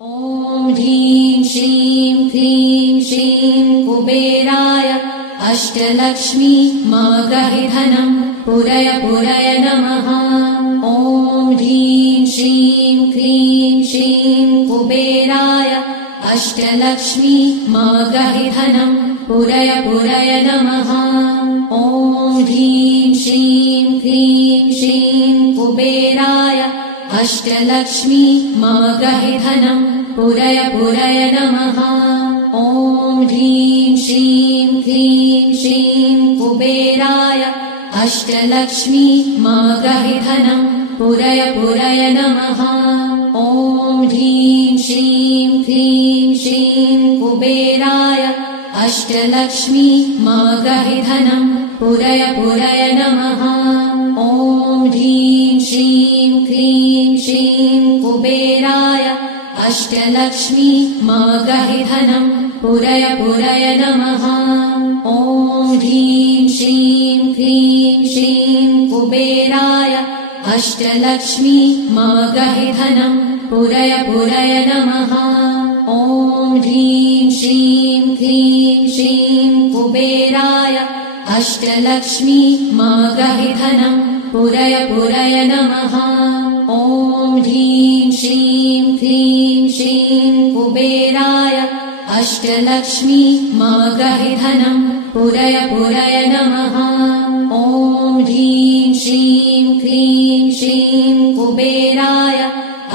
ॐ ह्रीं श्रीं क्लीं श्रीं कुबेराय अष्टलक्ष्मी मागहि धनं पुरय पुरय नमः। ॐ ह्रीं श्रीं क्लीं श्रीं कुबेराय अष्टलक्ष्मी मागहि धनं पुरय पुरय नमः। ॐ ह्रीं श्रीं क्लीं श्रीं कुबेराय अष्टलक्ष्मी मागहि धनं पुरय पुरय नमः। ॐ ह्रीं श्रीं क्लीं श्रीं कुबेराय अष्टलक्ष्मी मागहि धनं पुरय पुरय नमः। ॐ ह्रीं श्रीं क्लीं श्रीं कुबेराय अष्टलक्ष्मी मागहि धनं पुरय पुरय नमः। ॐ ह्रीं श्रीं क्लीं श्रीं कुबेराय अष्टलक्ष्मी मागहि धनं पुरय पुरय नमः। ॐ ह्रीं श्रीं क्लीं श्रीं कुबेराय अष्टलक्ष्मी मागहि धनं पुरय पुरय नमः। ॐ ह्रीं श्रीं क्लीं श्रीं कुबेराय अष्टलक्ष्मी मागहि धनं पुरय पुरय नमः। ॐ ह्रीं श्रीं क्लीं श्रीं कुबेराय अष्टलक्ष्मी मागहि धनं पुरय पुरय नमः। ॐ ह्रीं श्रीं क्लीं श्रीं कुबेराय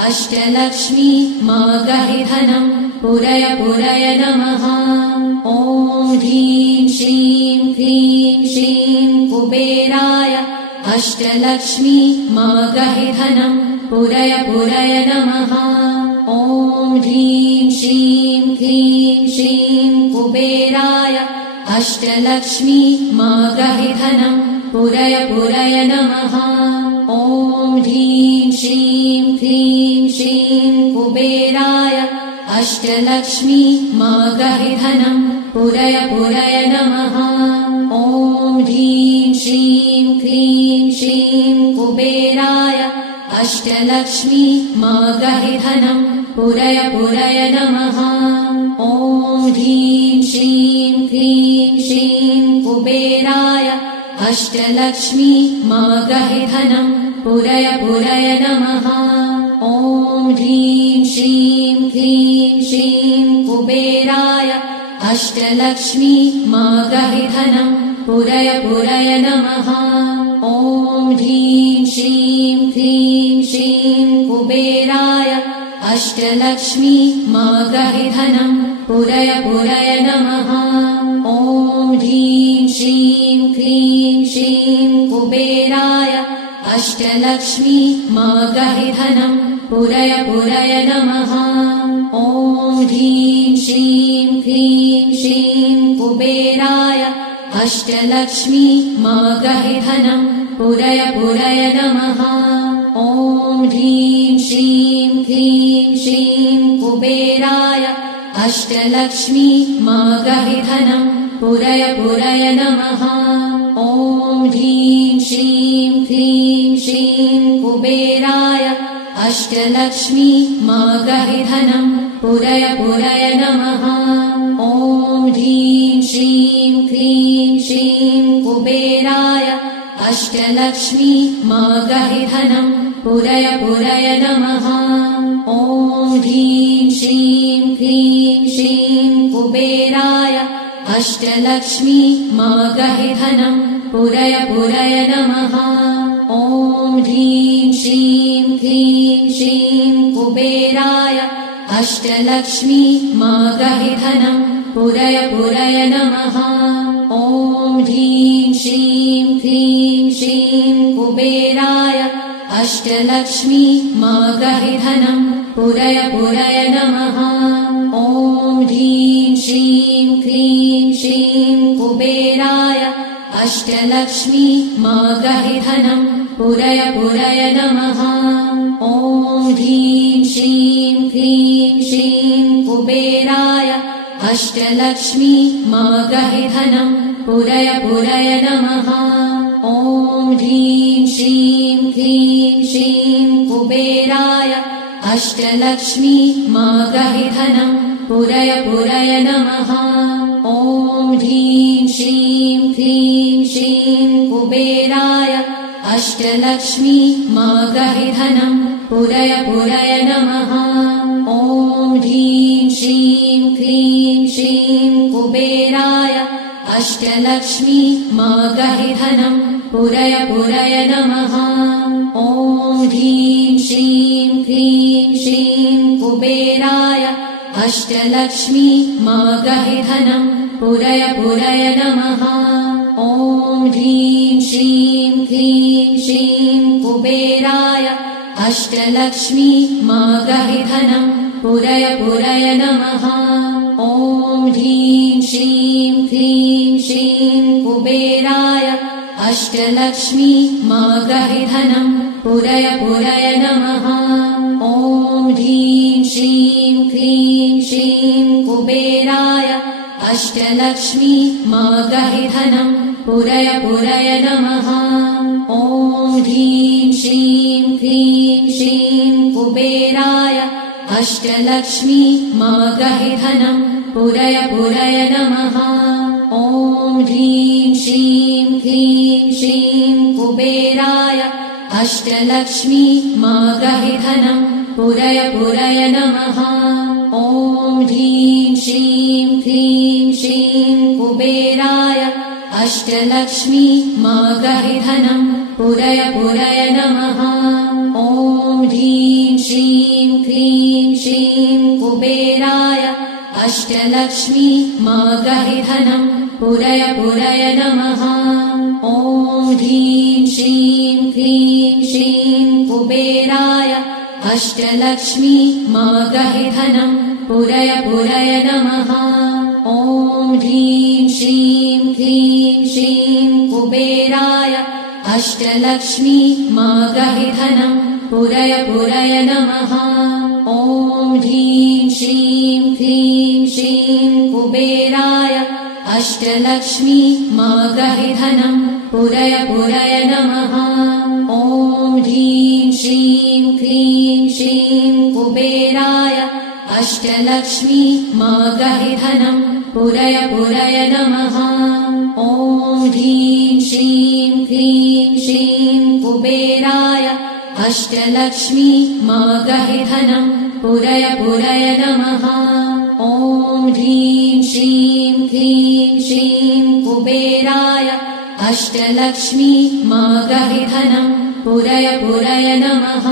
अष्टलक्ष्मी मागहि धनं पुरय पुरय नमः। ॐ ह्रीं श्रीं क्लीं श्रीं कुबेराय अष्टलक्ष्मी मागहि धनं पुरय पुरय नमः। ॐ ह्रीं श्रीं क्लीं श्रीं कुबेराय अष्टलक्ष्मी मागहि धनं पुरय पुरय नमः। ॐ ह्रीं श्रीं क्लीं श्रीं कुबेराय अष्टलक्ष्मी मागहि धनं पुरय पुरय नमः। ॐ ह्रीं श्रीं क्लीं श्रीं कुबेराय अष्टलक्ष्मी मागहि धनं पुरय पुरय नमः। ॐ ह्रीं श्रीं क्लीं श्रीं कुबेराय अष्टलक्ष्मी मागहि धनं पुरय पुरय नमः। ॐ ह्रीं श्रीं क्लीं श्रीं कुबेराय अष्टलक्ष्मी मागहि धनं पुरय पुरय नमः। ॐ ह्रीं श्रीं क्लीं श्रीं कुबेराय अष्टलक्ष्मी मागहि धनं पुरय पुरय नमः। ॐ ह्रीं श्रीं क्लीं श्रीं कुबेराय अष्टलक्ष्मी मागहि धनं पुरय पुरय नमः। ॐ ह्रीं श्रीं क्लीं श्रीं कुबेराय अष्टलक्ष्मी मागहि धनं पुरय पुरय नमः। ॐ ह्रीं श्रीं क्लीं श्रीं कुबेराय अष्टलक्ष्मी मागहि धनं पुरय पुरय नमः। ॐ ह्रीं श्रीं क्लीं श्रीं कुबेराय अष्टलक्ष्मी मागहि धनं पुरय पुरय नमः। ॐ ह्रीं श्रीं क्लीं श्रीं कुबेराय अष्टलक्ष्मी मागहि धनं पुरय पुरय नमः। ॐ ह्रीं श्रीं क्लीं श्रीं कुबेराय अष्टलक्ष्मी मागहि धनं पुरय पुरय नमः। ॐ ह्रीं श्रीं क्लीं श्रीं कुबेराय अष्टलक्ष्मी मागहि धनं पुरय पुरय नमः। ॐ ह्रीं श्रीं क्लीं श्रीं कुबेराय अष्टलक्ष्मी मागहि धनं पुरय पुरय नमः। ॐ ह्रीं श्रीं क्लीं श्रीं कुबेराय अष्टलक्ष्मी मागहि धनं पुरय पुरय नमः। ॐ ह्रीं श्रीं क्लीं श्रीं कुबेराय अष्टलक्ष्मी मागहि धनं पुरय पुरय नमः। ॐ ह्रीं श्रीं क्लीं श्रीं कुबेराय अष्टलक्ष्मी मागहि धनं पुरय पुरय नमः। ॐ ह्रीं श्रीं क्लीं श्रीं कुबेराय अष्टलक्ष्मी मागहि धनं पुरय पुरय नमः। ॐ ह्रीं श्रीं क्लीं श्रीं कुबेराय अष्टलक्ष्मी मागहि धनं पुरय पुरय नमः। ॐ ह्रीं श्रीं क्लीं श्रीं कुबेराय अष्टलक्ष्मी मागहि धनं पुरय पुरय नमः। ॐ ह्रीं श्रीं क्लीं श्रीं कुबेराय अष्टलक्ष्मी मागहि धनं पुरय पुरय नमः। ॐ ह्रीं श्रीं क्लीं श्रीं कुबेराय अष्टलक्ष्मी मागहि धनं पुरय पुरय नमः। ॐ ह्रीं श्रीं क्लीं श्रीं कुबेराय अष्टलक्ष्मी मागहि धनं पुरय पुरय नमः। ॐ ह्रीं श्रीं क्लीं श्रीं कुबेराय अष्टलक्ष्मी मागहि धनं पुरय पुरय नमः। ॐ ह्रीं श्रीं क्लीं श्रीं कुबेराय अष्टलक्ष्मी मागहि धनं पुरय पुरय नमः। ॐ ह्रीं श्रीं क्लीं श्रीं कुबेराय अष्टलक्ष्मी मागहि धनं पुरय पुरय नमः। ॐ ह्रीं श्रीं क्लीं श्रीं कुबेराय अष्टलक्ष्मी मागहि धनं पुरय पुरय नमः। ॐ ह्रीं श्रीं क्लीं श्रीं कुबेराय अष्टलक्ष्मी मागहि धनं पुरय पुरय नमः। ॐ ह्रीं श्रीं क्लीं श्रीं कुबेराय अष्टलक्ष्मी मागहि धनं पुरय पुरय नमः। ॐ ह्रीं श्रीं क्लीं श्रीं कुबेराय अष्टलक्ष्मी मागहि धनं पुरय पुरय नमः। ॐ ह्रीं श्रीं क्लीं श्रीं कुबेराय अष्टलक्ष्मी मागहि धनं पुरय पुरय नमः। ॐ ह्रीं श्रीं क्लीं श्रीं कुबेराय अष्टलक्ष्मी मागहि धनं पुरय पुरय नमः। ॐ ह्रीं श्रीं क्लीं श्रीं कुबेराय अष्टलक्ष्मी मागहि धनं पुरय पुरय नमः।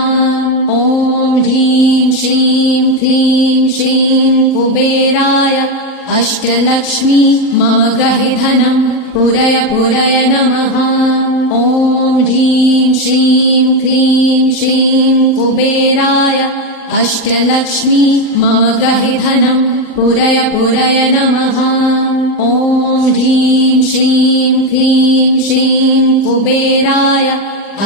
ॐ ह्रीं श्रीं क्लीं श्रीं कुबेराय अष्टलक्ष्मी मागहि धनं पुरय पुरय नमः। ॐ ह्रीं श्रीं क्लीं श्रीं कुबेराय अष्टलक्ष्मी मागहि धनं पुरय पुरय नमः। ॐ ह्रीं श्रीं क्लीं श्रीं कुबेराय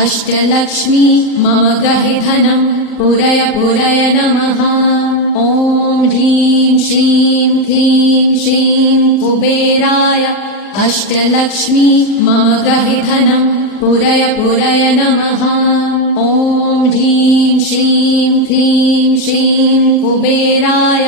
अष्टलक्ष्मी मागहि धनं पुरय पुरय नमः। ॐ ह्रीं श्रीं क्लीं श्रीं कुबेराय अष्टलक्ष्मी मागहि धनं पुरय पुरय नमः। ॐ ह्रीं श्रीं क्लीं श्रीं कुबेराय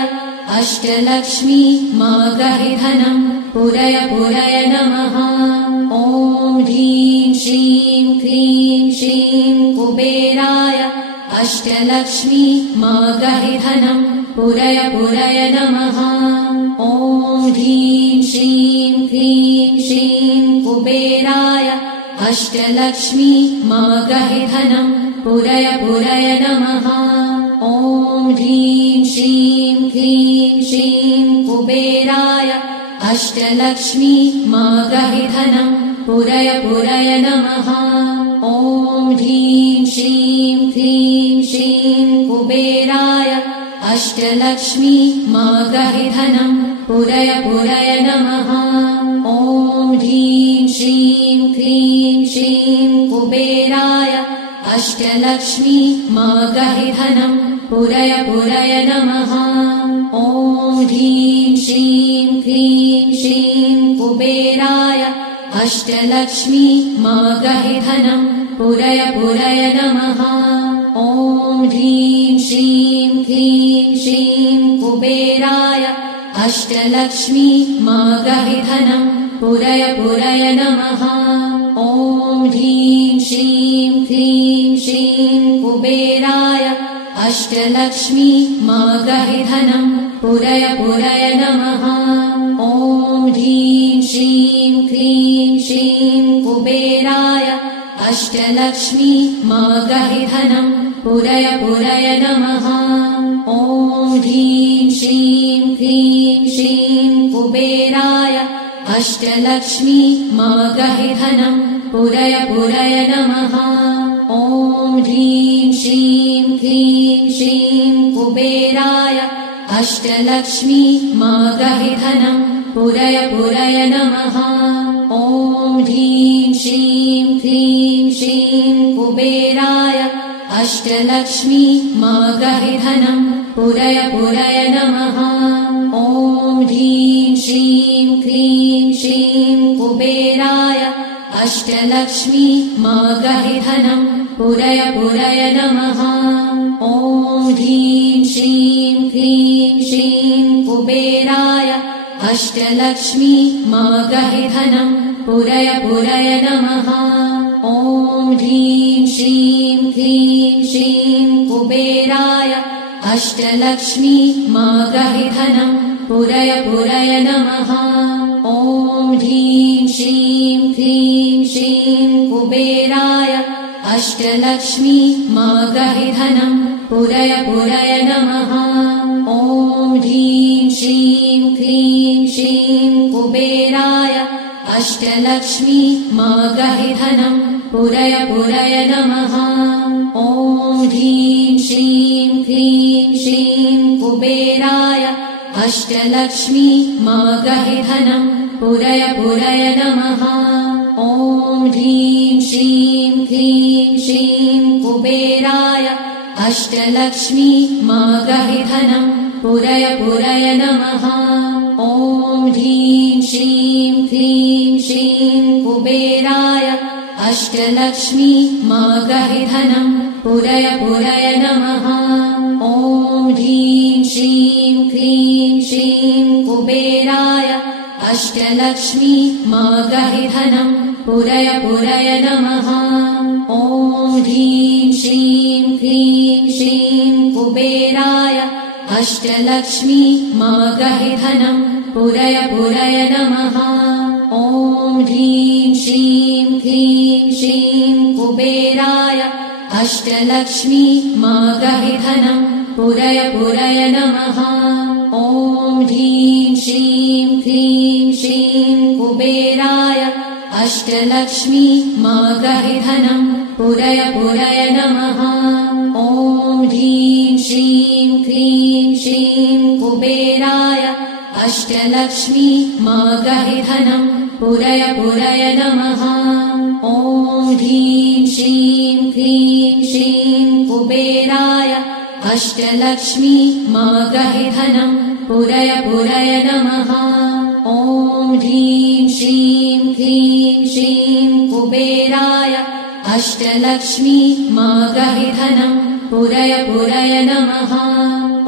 अष्टलक्ष्मी मागहि धनं पुरय पुरय नमः। ॐ ह्रीं श्रीं क्लीं श्रीं कुबेराय अष्टलक्ष्मी मागहि धनं पुरय पुरय नमः। ॐ ह्रीं श्रीं क्लीं श्रीं कुबेराय अष्टलक्ष्मी मागहि धनं पुरय पुरय नमः। ॐ ह्रीं श्रीं क्लीं श्रीं कुबेराय अष्टलक्ष्मी मागहि धनं पुरय पुरय नमः। ॐ ह्रीं श्रीं क्लीं श्रीं कुबेराय अष्टलक्ष्मी मागहि धनं पुरय पुरय नमः। ॐ ह्रीं श्रीं क्लीं श्रीं कुबेराय अष्टलक्ष्मी मागहि धनं पुरय पुरय नमः। ॐ ह्रीं श्रीं क्लीं श्रीं कुबेराय अष्टलक्ष्मी मागहि धनं पुरय पुरय नमः। ॐ ह्रीं श्रीं कुबेराय अष्टलक्ष्मी मागहिधनं पुरय पुरय नमः। ॐ ह्रीं श्रीं क्लीं श्रीं कुबेराय अष्टलक्ष्मी मागहिधनं पुरय पुरय नमः। ॐ ह्रीं श्रीं क्लीं श्रीं कुबेराय अष्टलक्ष्मी मागहिधनं पुरय पुरय नमः। ॐ ह्रीं श्रीं क्लीं श्रीं कुबेराय अष्टलक्ष्मी मागहिधनं पुरय पुरय नमः। ॐ ह्रीं श्रीं क्लीं श्रीं कुबेराय अष्टलक्ष्मी मागहिधनं पुरय पुरय नमः। ॐ ह्रीं श्रीं क्लीं श्रीं कुबेराय अष्टलक्ष्मी मागहिधनं पुरय पुरय नमः। ॐ ह्रीं श्रीं क्लीं श्रीं कुबेराय अष्टलक्ष्मी मागहिधनं पुरय पुरय नमः। ॐ ह्रीं श्रीं क्लीं श्रीं कुबेराय अष्टलक्ष्मी मागहिधनं पुरय पुरय नमः। ॐ ह्रीं श्रीं क्लीं श्रीं कुबेराय अष्टलक्ष्मी मागहिधनं पुरय पुरय नमः। ॐ ह्रीं श्रीं क्लीं श्रीं कुबेराय अष्टलक्ष्मी मागहिधनं पुरय पुरय नमः। ॐ ह्रीं श्रीं क्लीं श्रीं कुबेराय अष्टलक्ष्मी मागहिधनं पुरय पुरय नमः। ॐ ह्रीं श्रीं क्लीं श्रीं कुबेराय अष्टलक्ष्मी मागहिधनं पुरय पुरय नमः। ॐ ह्रीं श्रीं क्लीं श्रीं कुबेराय अष्टलक्ष्मी मागहिधनं पुरय पुरय नमः। ॐ ह्रीं श्रीं क्लीं श्रीं कुबेराय अष्टलक्ष्मी मागहिधनं पुरय पुरय नमः। ॐ ह्रीं श्रीं क्लीं श्रीं कुबेराय अष्टलक्ष्मी मागहिधनं पुरय पुरय नमः। ॐ ह्रीं श्रीं क्लीं श्रीं कुबेराय अष्टलक्ष्मी मागहिधनं पुरय पुरय नमः। ॐ ह्रीं श्रीं क्लीं श्रीं कुबेराय अष्टलक्ष्मी मागहिधनं पुरय पुरय नमः। ॐ ह्रीं श्रीं क्लीं श्रीं कुबेराय अष्टलक्ष्मी मागहिधनं पुरय पुरय नमः। ॐ ह्रीं श्रीं क्लीं श्रीं कुबेराय अष्टलक्ष्मी मागहिधनं पुरय पुरय नमः। ॐ ह्रीं श्रीं क्लीं श्रीं कुबेराय अष्टलक्ष्मी मागहिधनं पुरय पुरय नमः। ॐ ह्रीं श्रीं क्लीं श्रीं कुबेराय अष्टलक्ष्मी मागहिधनं पुरय पुरय नमः।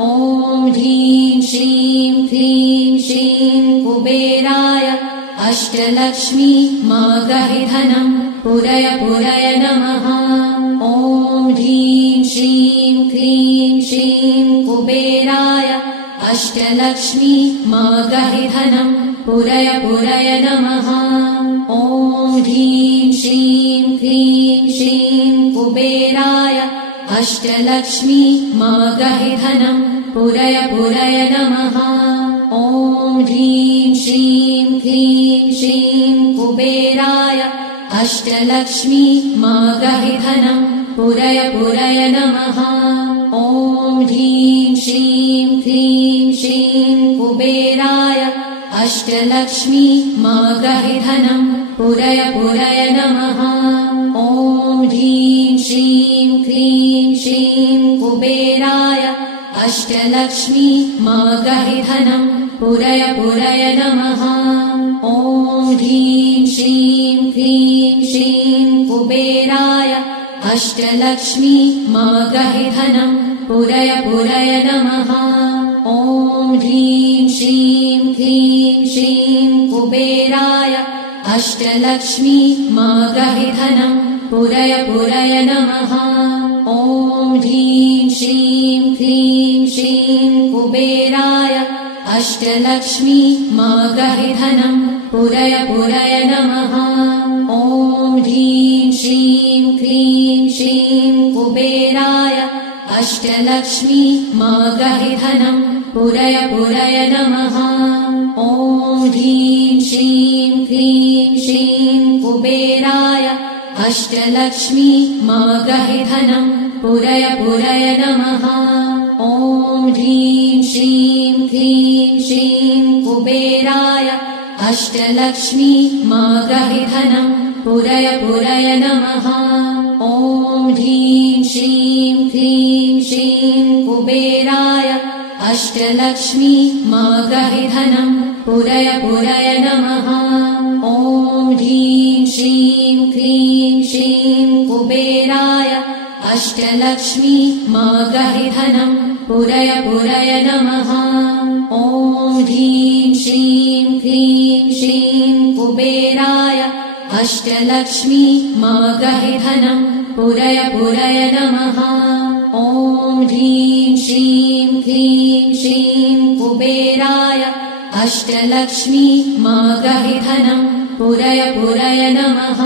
ॐ ह्रीं श्रीं क्लीं श्रीं कुबेराय अष्टलक्ष्मी मागहिधनं पुरय पुरय नमः। ॐ ह्रीं श्रीं क्लीं श्रीं कुबेराय अष्टलक्ष्मी मागहिधनं पुरय पुरय नमः। ॐ ह्रीं श्रीं क्लीं श्रीं कुबेराय अष्टलक्ष्मी मागहिधनं पुरय पुरय नमः। ॐ ह्रीं श्रीं क्लीं श्रीं कुबेराय अष्टलक्ष्मी मागहिधनं पुरय पुरय नमः। ॐ ह्रीं श्रीं क्लीं श्रीं कुबेराय अष्टलक्ष्मी मागहिधनं पुरय पुरय नमः। ॐ ह्रीं श्रीं क्लीं श्रीं कुबेराय अष्टलक्ष्मी मागहिधनं पुरय पुरय नमः। ॐ ह्रीं श्रीं क्लीं श्रीं कुबेराय अष्टलक्ष्मी मागहिधनं पुरय पुरय नमः। ॐ ह्रीं श्रीं क्लीं श्रीं कुबेराय अष्टलक्ष्मी मागहिधनं पुरय पुरय नमः। ॐ ह्रीं श्रीं क्लीं श्रीं कुबेराय अष्टलक्ष्मी मागहिधनं पुरय पुरय नमः। ॐ ह्रीं श्रीं क्लीं श्रीं कुबेराय अष्टलक्ष्मी मागहिधनं पुरय पुरय नमः। ॐ ह्रीं श्रीं क्लीं श्रीं कुबेराय अष्टलक्ष्मी मागहिधनं पुरय पुरय नमः। ॐ ह्रीं श्रीं क्लीं श्रीं कुबेराय अष्टलक्ष्मी मागहिधनं पुरय पुरय नमः। ॐ ह्रीं श्रीं क्लीं श्रीं कुबेराय अष्टलक्ष्मी मागहिधनं पुरय पुरय नमः। ॐ ह्रीं श्रीं क्लीं श्रीं कुबेराय अष्टलक्ष्मी मागहिधनं पुरय पुरय नमः। ॐ ह्रीं श्रीं क्लीं श्रीं कुबेराय अष्टलक्ष्मी मागहिधनं पुरय पुरय नमः। ॐ ह्रीं श्रीं क्लीं श्रीं कुबेराय अष्टलक्ष्मी मागहिधनं पुरय पुरय नमः।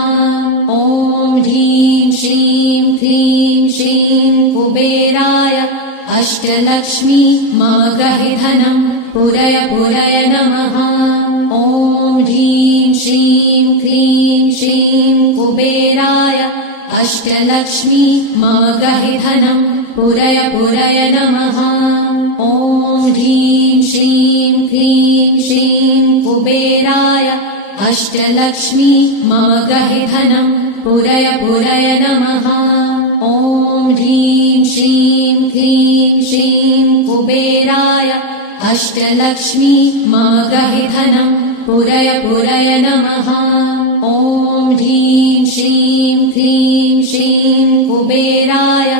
ॐ ह्रीं श्रीं क्लीं श्रीं कुबेराय अष्टलक्ष्मी मागहिधनं पुरय पुरय नमः। ॐ ह्रीं श्रीं क्लीं श्रीं कुबेराय अष्टलक्ष्मी मागहिधनं पुरय पुरय नमः। ॐ ह्रीं श्रीं क्लीं श्रीं कुबेराय अष्टलक्ष्मी मागहिधनं पुरय पुरय नमः। ॐ ह्रीं श्रीं क्लीं श्रीं कुबेराय अष्टलक्ष्मी मागहिधनं पुरय पुरय नमः। ॐ ह्रीं श्रीं क्लीं श्रीं कुबेराय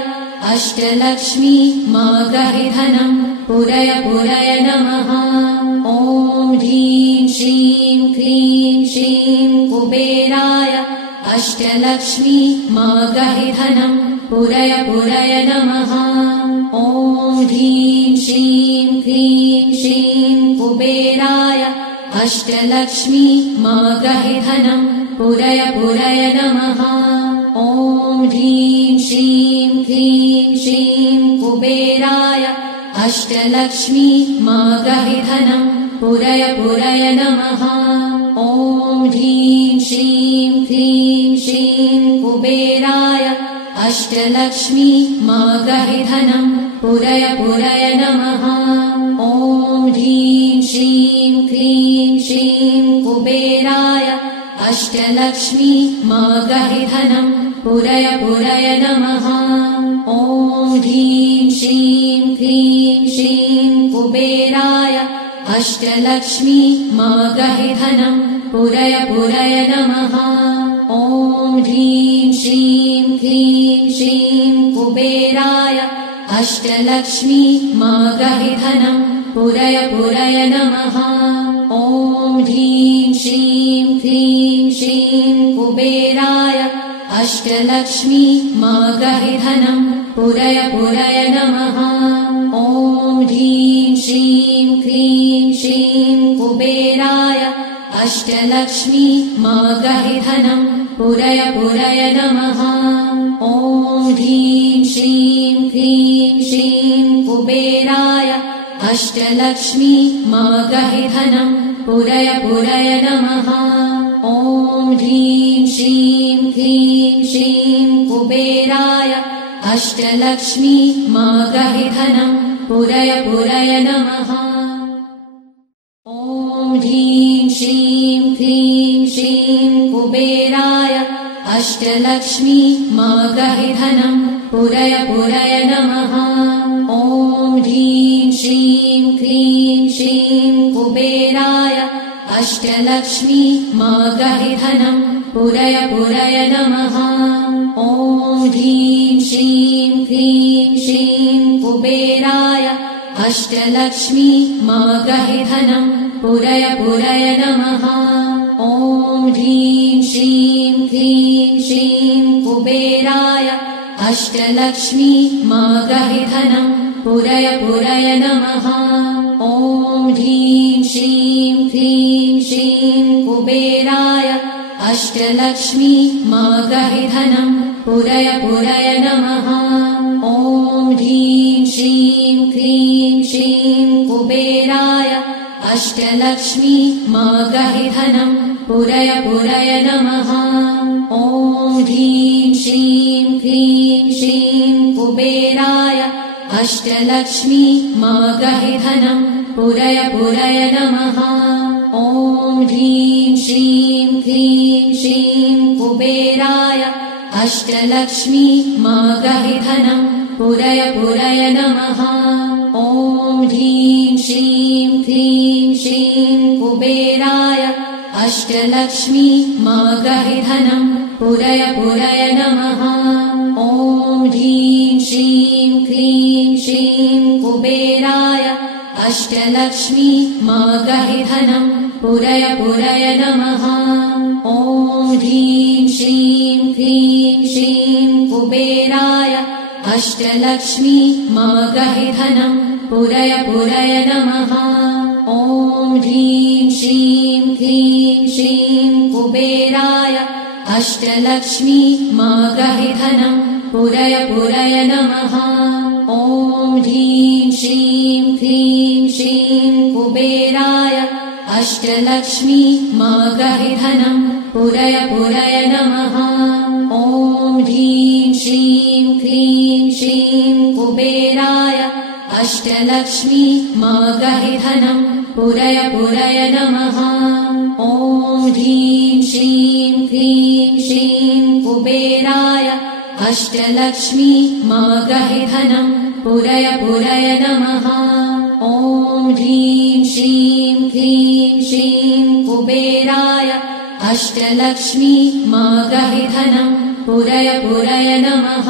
अष्टलक्ष्मी मागहिधनं पुरय पुरय नमः। ॐ ह्रीं श्रीं क्लीं श्रीं कुबेराय अष्टलक्ष्मी मागहिधनं पुरय पुरय नमः। ॐ ह्रीं श्रीं क्लीं श्रीं कुबेराय अष्टलक्ष्मी मागहिधनं पुरय पुरय नमः। ॐ ह्रीं श्रीं क्लीं श्रीं कुबेराय अष्टलक्ष्मी मागहिधनं पुरय पुरय नमः। ॐ ह्रीं श्रीं क्लीं श्रीं कुबेराय अष्टलक्ष्मी मागहिधनं पुरय पुरय नमः। ॐ ह्रीं श्रीं क्लीं श्रीं कुबेराय अष्टलक्ष्मी मागहिधनं पुरय पुरय नमः। ॐ ह्रीं श्रीं क्लीं श्रीं कुबेराय अष्टलक्ष्मी मागहिधनं पुरय पुरय नमः। ॐ ह्रीं श्रीं क्लीं श्रीं कुबेराय अष्टलक्ष्मी मागहिधनं पुरय पुरय नमः। ॐ ह्रीं श्रीं क्लीं श्रीं कुबेराय अष्टलक्ष्मी मागहिधनं पुरय पुरय नमः। ॐ ह्रीं श्रीं क्लीं श्रीं कुबेराय अष्टलक्ष्मी मागहिधनं पुरय पुरय नमः। ॐ ह्रीं श्रीं क्लीं श्रीं कुबेराय अष्टलक्ष्मी मागहिधनं पुरय पुरय नमः। ॐ ह्रीं श्रीं क्लीं श्रीं कुबेराय अष्टलक्ष्मी मागहिधनं पुरय पुरय नमः। ॐ ह्रीं श्रीं क्लीं श्रीं कुबेराय अष्टलक्ष्मी मागहिधनं पुरय पुरय नमः। ॐ ह्रीं श्रीं क्लीं श्रीं कुबेराय अष्टलक्ष्मी मागहिधनं पुरय पुरय नमः। ॐ ह्रीं श्रीं क्लीं श्रीं कुबेराय अष्टलक्ष्मी मम गहि धनं पुरय पुरय नमः। ॐ ह्रीं श्रीं क्लीं श्रीं कुबेराय अष्टलक्ष्मी मम गहि धनं पुरय पुरय नमः। ॐ ह्रीं श्रीं क्लीं श्रीं कुबेराय अष्टलक्ष्मी मम गहि धनं पुरय पुरय नमः। ॐ ह्रीं श्रीं क्लीं श्रीं कुबेराय अष्टलक्ष्मी मम गहि धनं पुरय पुरय नमः। ॐ ह्रीं श्रीं क्लीं श्रीं कुबेराय अष्टलक्ष्मी मम गहि धनं पुरय पुरय नमः। ॐ ह्रीं श्रीं क्लीं श्रीं कुबेराय अष्टलक्ष्मी मम गहि धनं पुरय पुरय नमः। ॐ ह्रीं श्रीं क्लीं श्रीं कुबेराय अष्टलक्ष्मी मम गहि धनं पुरय पुरय नमः। ॐ ह्रीं श्रीं क्लीं श्रीं कुबेराय अष्टलक्ष्मी मम गहि धनं पुरय पुरय नमः। ॐ ह्रीं श्रीं क्लीं श्रीं कुबेराय अष्टलक्ष्मी मम गहि धनं पुरय पुरय नमः। ॐ ह्रीं श्रीं क्लीं श्रीं कुबेराय अष्टलक्ष्मी मम गहि धनं पुरय पुरय नमः। ॐ ह्रीं श्रीं क्लीं श्रीं कुबेराय अष्टलक्ष्मी मम गहि धनं पुरय पुरय नमः। ॐ ह्रीं श्रीं क्लीं श्रीं कुबेराय अष्टलक्ष्मी मम गहि धनं पुरय पुरय नमः। ॐ ह्रीं श्रीं क्लीं श्रीं कुबेराय अष्टलक्ष्मी मम गहि धनं पुरय पुरय नमः। ॐ ह्रीं श्रीं क्लीं श्रीं कुबेराय अष्टलक्ष्मी मम गहि धनं पुरय पुरय नमः।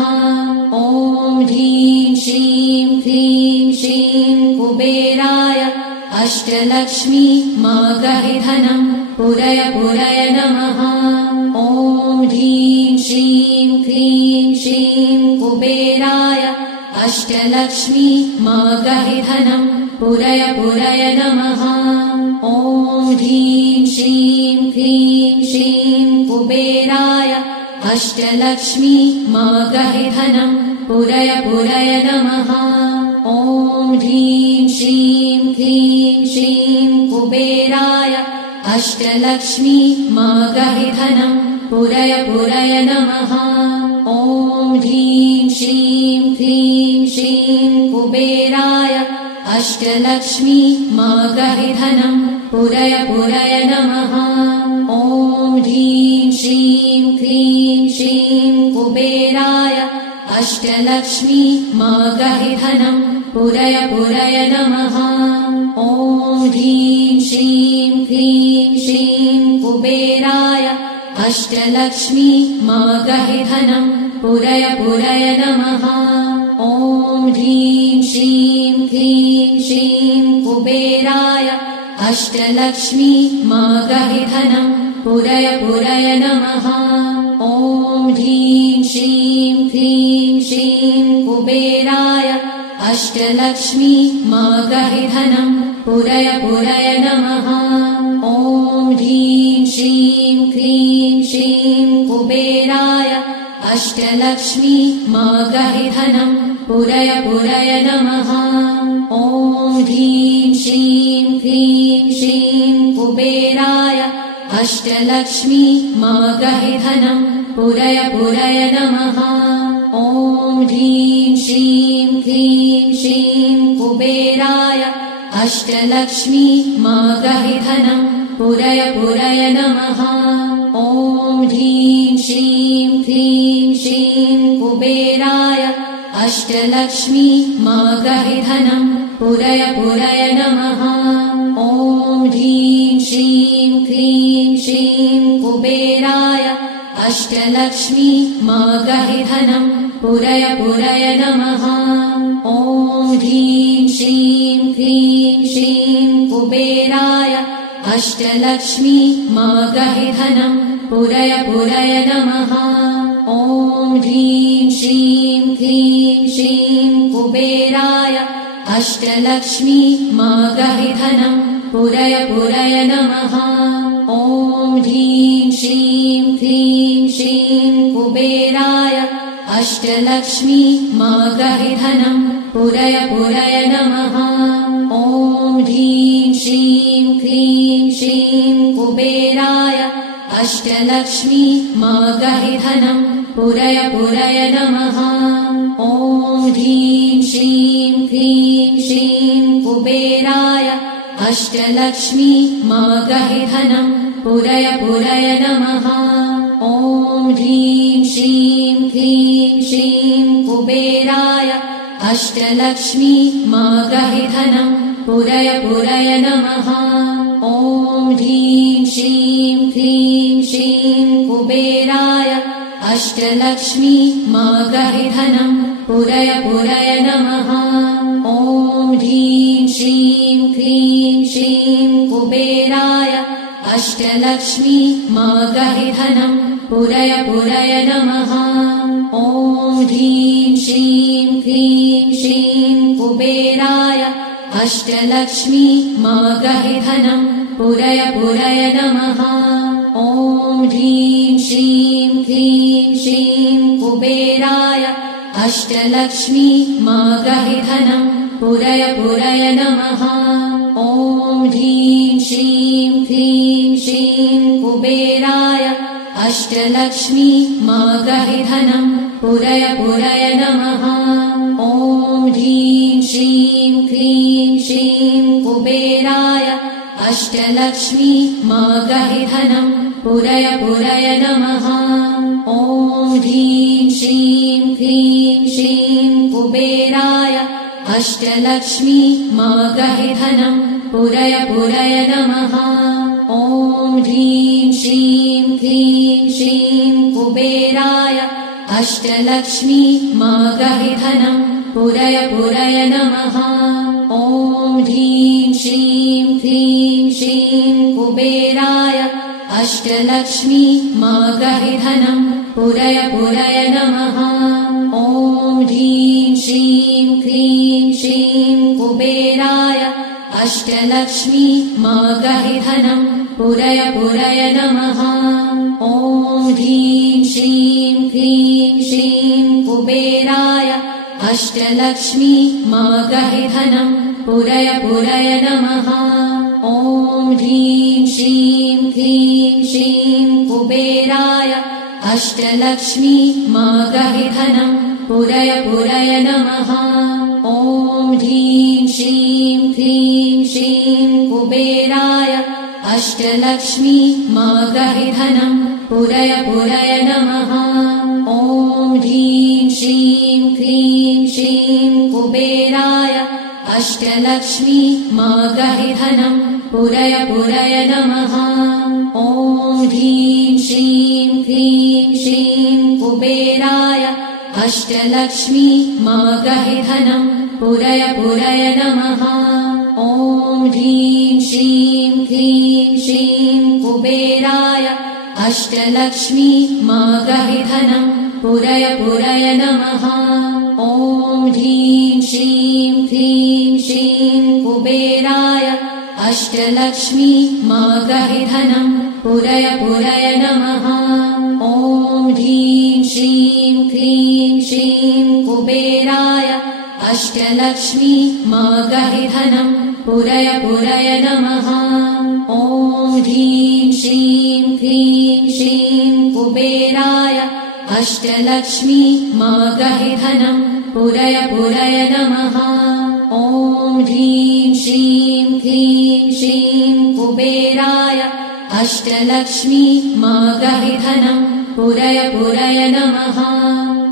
ॐ ह्रीं श्रीं क्लीं श्रीं कुबेराय अष्टलक्ष्मी मम गहि धनं पुरय पुरय नमः। ॐ ह्रीं श्रीं क्लीं श्रीं कुबेराय अष्टलक्ष्मी मम गहि धनं पुरय पुरय नमः। ॐ ह्रीं श्रीं क्लीं श्रीं कुबेराय अष्टलक्ष्मी मम गहि धनं पुरय पुरय नमः। ॐ ह्रीं श्रीं क्लीं श्रीं कुबेराय अष्टलक्ष्मी मम गहि धनं पुरय पुरय नमः। ॐ ह्रीं श्रीं क्लीं श्रीं कुबेराय अष्टलक्ष्मी मम गहि धनं पुरय पुरय नमः। ॐ ह्रीं श्रीं क्लीं श्रीं कुबेराय अष्टलक्ष्मी मम गहि धनं पुरय पुरय नमः। ॐ ह्रीं श्रीं क्लीं श्रीं कुबेराय अष्टलक्ष्मी मम गहि धनं पुरय पुरय नमः। ॐ ह्रीं श्रीं क्लीं श्रीं कुबेराय अष्टलक्ष्मी मम गहि धनं पुरय पुरय नमः। ॐ ह्रीं श्रीं क्लीं श्रीं कुबेराय अष्टलक्ष्मी मम गहि धनं पुरय पुरय नमः। ॐ ह्रीं श्रीं क्लीं श्रीं कुबेराय अष्टलक्ष्मी मम गहि धनं पुरय पुरय नमः। ॐ ह्रीं श्रीं क्लीं श्रीं कुबेराय अष्टलक्ष्मी मम गहि धनं पुरय पुरय नमः। ॐ ह्रीं श्रीं क्लीं श्रीं कुबेराय अष्टलक्ष्मी मम गहि धनं पुरय पुरय नमः। ॐ ह्रीं श्रीं क्लीं श्रीं कुबेराय अष्टलक्ष्मी मम गहि धनं पुरय पुरय नमः। ॐ ह्रीं श्रीं क्लीं श्रीं कुबेराय अष्टलक्ष्मी मम गहि धनं पुरय पुरय नमः। ॐ ह्रीं श्रीं कुबेराय अष्टलक्ष्मी मागहि धनं पुरय पुरय नमः। ॐ ह्रीं श्रीं क्लीं श्रीं कुबेराय अष्टलक्ष्मी मागहि धनं पुरय पुरय नमः। ॐ ह्रीं श्रीं क्लीं श्रीं कुबेराय अष्टलक्ष्मी मागहि धनं पुरय पुरय नमः। ॐ ह्रीं श्रीं क्लीं श्रीं कुबेराय अष्टलक्ष्मी मागहि धनं पुरय पुरय नमः। ॐ ह्रीं श्रीं क्लीं श्रीं कुबेराय अष्टलक्ष्मी मागहि धनं पुरय पुरय नमः। ॐ ह्रीं श्रीं क्लीं श्रीं कुबेराय अष्टलक्ष्मी मागहि धनं पुरय पुरय नमः। ॐ ह्रीं श्रीं क्लीं श्रीं कुबेराय अष्टलक्ष्मी मागहि धनं पुरय पुरय नमः। ॐ ह्रीं श्रीं क्लीं श्रीं कुबेराय अष्टलक्ष्मी मागहि धनं पुरय पुरय नमः। ॐ ह्रीं श्रीं क्लीं श्रीं कुबेराय अष्टलक्ष्मी मागहि धनं पुरय पुरय नमः। ॐ ह्रीं श्रीं क्लीं श्रीं कुबेराय अष्टलक्ष्मी मागहि धनं पुरय पुरय नमः। ॐ ह्रीं श्रीं क्लीं श्रीं कुबेराय अष्टलक्ष्मी मागहि धनं पुरय पुरय नमः। ॐ ह्रीं श्रीं क्लीं श्रीं कुबेराय अष्टलक्ष्मी मागहि धनं पुरय पुरय नमः। ॐ ह्रीं श्रीं क्लीं श्रीं कुबेराय अष्टलक्ष्मी मागहि धनं पुरय पुरय नमः। ॐ ह्रीं श्रीं क्लीं श्रीं कुबेराय अष्टलक्ष्मी मागहि धनं पुरय पुरय नमः। ॐ ह्रीं श्रीं क्लीं श्रीं कुबेराय अष्टलक्ष्मी मागहि धनं पुरय पुरय नमः। ॐ ह्रीं श्रीं क्लीं श्रीं कुबेराय अष्टलक्ष्मी मागहि धनं पुरय पुरय नमः। ॐ ह्रीं श्रीं क्लीं श्रीं कुबेराय अष्टलक्ष्मी मागहि धनं पुरय पुरय नमः। ॐ ह्रीं श्रीं क्लीं श्रीं कुबेराय अष्टलक्ष्मी मागहि धनं पुरय पुरय नमः। ॐ ह्रीं श्रीं क्लीं श्रीं कुबेराय अष्टलक्ष्मी मागहि धनं पुरय पुरय नमः। ॐ ह्रीं श्रीं क्लीं श्रीं कुबेराय अष्टलक्ष्मी मागहि धनं पुरय पुरय नमः। ॐ ह्रीं श्रीं क्लीं श्रीं कुबेराय अष्टलक्ष्मी मागहि धनं पुरय पुरय नमः। ॐ ह्रीं श्रीं क्लीं श्रीं कुबेराय अष्टलक्ष्मी मागहि धनं पुरय पुरय नमः। ॐ ह्रीं श्रीं क्लीं श्रीं कुबेराय अष्टलक्ष्मी मागहि धनं पुरय पुरय नमः। ॐ ह्रीं श्रीं क्लीं श्रीं कुबेराय अष्टलक्ष्मी मागहि धनं पुरय पुरय नमः। ॐ ह्रीं श्रीं क्लीं श्रीं कुबेराय अष्टलक्ष्मी मागहि धनं पुरय पुरय नमः। ॐ ह्रीं श्रीं क्लीं श्रीं कुबेराय अष्टलक्ष्मी मागहि धनं पुरय पुरय नमः।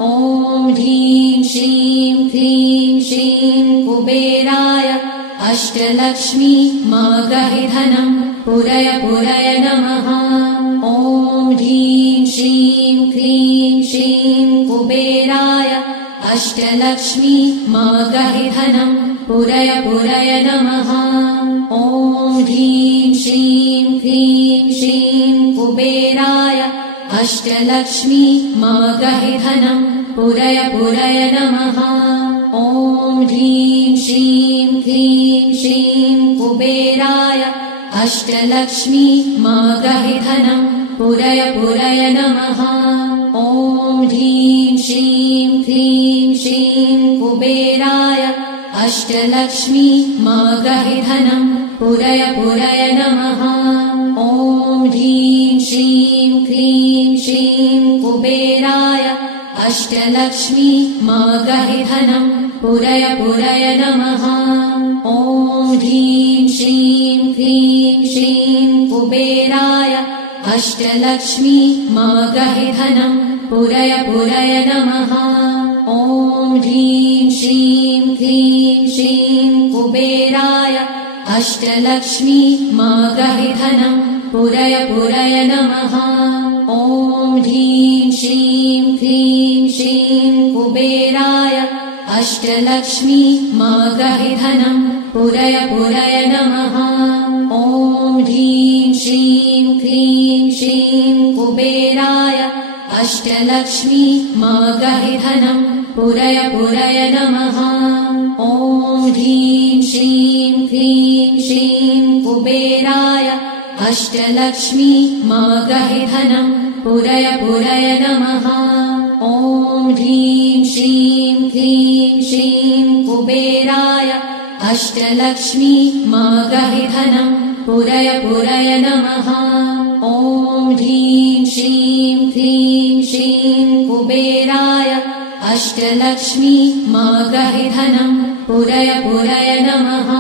ॐ ह्रीं श्रीं क्लीं श्रीं कुबेराय अष्टलक्ष्मी मागहि धनं पुरय पुरय नमः। ॐ ह्रीं श्रीं क्लीं श्रीं कुबेराय अष्टलक्ष्मी मागहि धनं पुरय पुरय नमः। ॐ अष्टलक्ष्मी मम गहि धनं पुरय पुरय नमः। ॐ ह्रीं श्रीं क्लीं श्रीं कुबेराय अष्टलक्ष्मी मम गहि धनं पुरय पुरय नमः। ॐ ह्रीं श्रीं क्लीं श्रीं कुबेराय अष्टलक्ष्मी मम गहि धनं पुरय पुरय नमः। ॐ ह्रीं श्रीं क्लीं श्रीं कुबेराय अष्टलक्ष्मी मम गहि धनं पुरय पुरय नमः। ॐ ह्रीं श्रीं क्लीं श्रीं कुबेराय अष्टलक्ष्मी मम गहि धनं पुरय पुरय नमः। ॐ ह्रीं श्रीं क्लीं श्रीं कुबेराय अष्टलक्ष्मी मम गहि धनं पुरय पुरय नमः। ॐ ह्रीं श्रीं क्लीं श्रीं कुबेराय अष्टलक्ष्मी मम गहि धनं पुरय पुरय नमः। ॐ ह्रीं श्रीं क्लीं श्रीं कुबेराय अष्टलक्ष्मी मम गहि धनं पुरय पुरय नमः। ॐ ह्रीं श्रीं क्लीं श्रीं कुबेराय अष्टलक्ष्मी मम गहि धनं पुरय पुरय नमः। ॐ ह्रीं श्रीं क्लीं श्रीं कुबेराय अष्टलक्ष्मी मम गहि धनं पुरय पुरय नमः। ॐ ह्रीं श्रीं क्लीं श्रीं कुबेराय अष्टलक्ष्मी मम गहि धनं पुरय पुरय नमः।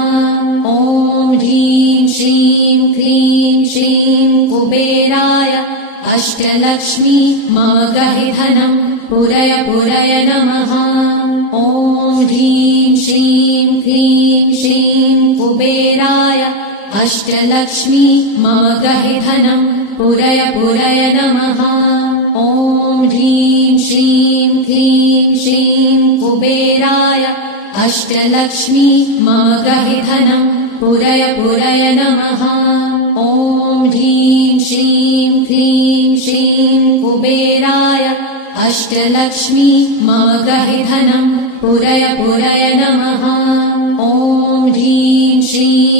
ॐ ह्रीं श्रीं क्लीं श्रीं कुबेराय अष्टलक्ष्मी मम गहि धनं पुरय पुरय नमः। ॐ ह्रीं श्रीं क्लीं श्रीं कुबेराय अष्टलक्ष्मी मम गहि धनं पुरय पुरय नमः। ॐ ह्रीं श्रीं क्लीं श्रीं कुबेराय अष्टलक्ष्मी मम गहि धनं पुरय पुरय नमः। ॐ ह्रीं श्रीं क्लीं श्रीं कुबेराय अष्टलक्ष्मी मम गहि धनं पुरय पुरय नमः। ॐ ह्रीं श्रीं